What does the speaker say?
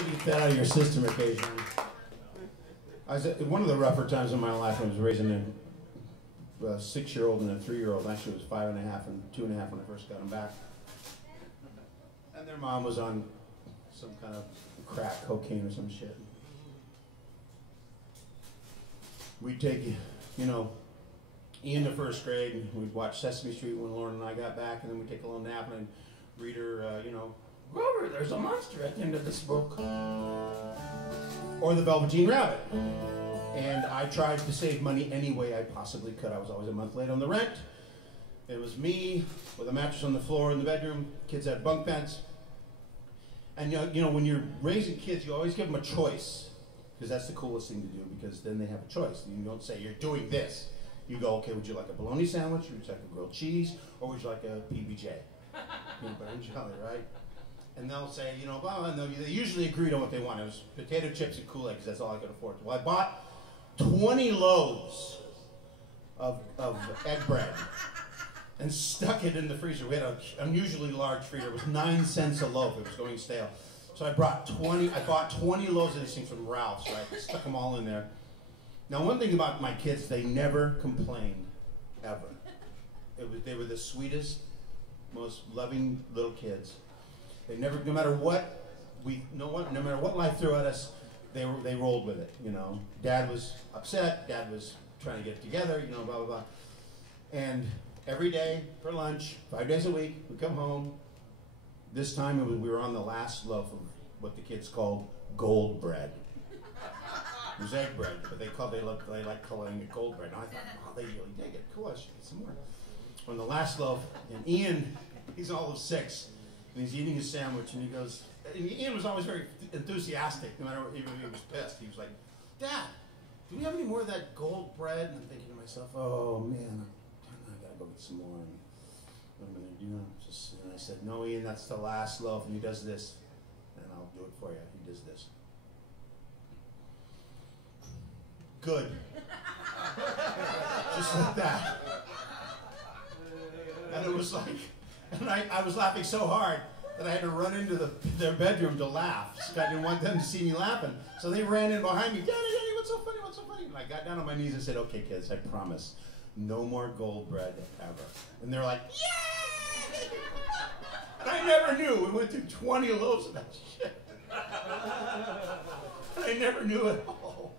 good to get that out of your system occasionally. I was at one of the rougher times in my life. I was raising a 6-year-old and a 3-year-old. Actually, it was 5 and a half and 2 and a half when I first got them back. And their mom was on some kind of crack, cocaine, or some shit. We'd take, you know, Ian to first grade, and we'd watch Sesame Street when Lauren and I got back, and then we'd take a little nap and I'd read her, you know, Grover, there's a monster at the end of this book. Or the Velveteen Rabbit. And I tried to save money any way I possibly could. I was always a month late on the rent. It was me with a mattress on the floor in the bedroom. Kids had bunk beds. And you know, when you're raising kids, you always give them a choice. Because that's the coolest thing to do, because then they have a choice. You don't say, you're doing this. You go, okay, would you like a bologna sandwich? Would you like a grilled cheese? Or would you like a PBJ? Peanut butter and jelly, right? And they'll say, you know, blah, blah, and they usually agreed on what they want. It was potato chips and Kool-Aid, because that's all I could afford. Well, I bought 20 loaves of egg bread and stuck it in the freezer. We had an unusually large freezer. It was 9 cents a loaf. It was going stale. So I bought 20 loaves of these things from Ralph's, right? I stuck them all in there. Now, one thing about my kids, they never complained, ever. They were the sweetest, most loving little kids. They never, no matter what life threw at us, they rolled with it, you know. Dad was upset, Dad was trying to get it together, you know, blah, blah, blah. And every day for lunch, 5 days a week, we'd come home. This time we were on the last loaf of what the kids called gold bread. It was egg bread, but they like calling it gold bread. And I thought, oh, they really dig it. Cool, I should get some more. On the last loaf, and Ian, he's all of 6, and he's eating his sandwich, and he goes, and Ian was always very enthusiastic, no matter what, even if he was pissed. He was like, Dad, do we have any more of that gold bread? And I'm thinking to myself, oh man, I gotta go get some more. And what am I gonna do? And I said, no, Ian, that's the last loaf, and he does this, and I'll do it for you. He does this. Good. Just like that. And it was like, and I was laughing so hard that I had to run into their bedroom to laugh. I didn't want them to see me laughing. So they ran in behind me, Daddy, Daddy, what's so funny, what's so funny? And I got down on my knees and said, okay, kids, I promise, no more gold bread ever. And they're like, yay! And I never knew. We went through 20 loaves of that shit. And I never knew it all.